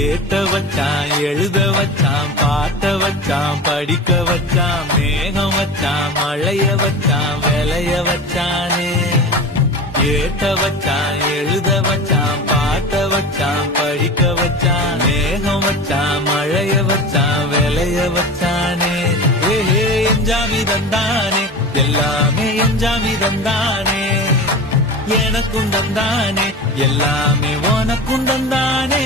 ஏத்த வச்சான் எழுத வச்சான் பாட்ட வச்சான் படிக்க வச்சான் மேகம் வச்சான் மழைய வச்சான் விளைய வச்சானே ஏத்த வச்சான் எழுத வச்சான் பாட்ட வச்சான் படிக்க வச்சான் மேகம் வச்சான் மழைய வச்சான் விளைய வச்சானே ஏஹே எஞ்சாமி தந்தானே எல்லாமே எஞ்சாமி தந்தானே எனக்கும் தந்தானே எல்லாமே உனக்கும் தந்தானே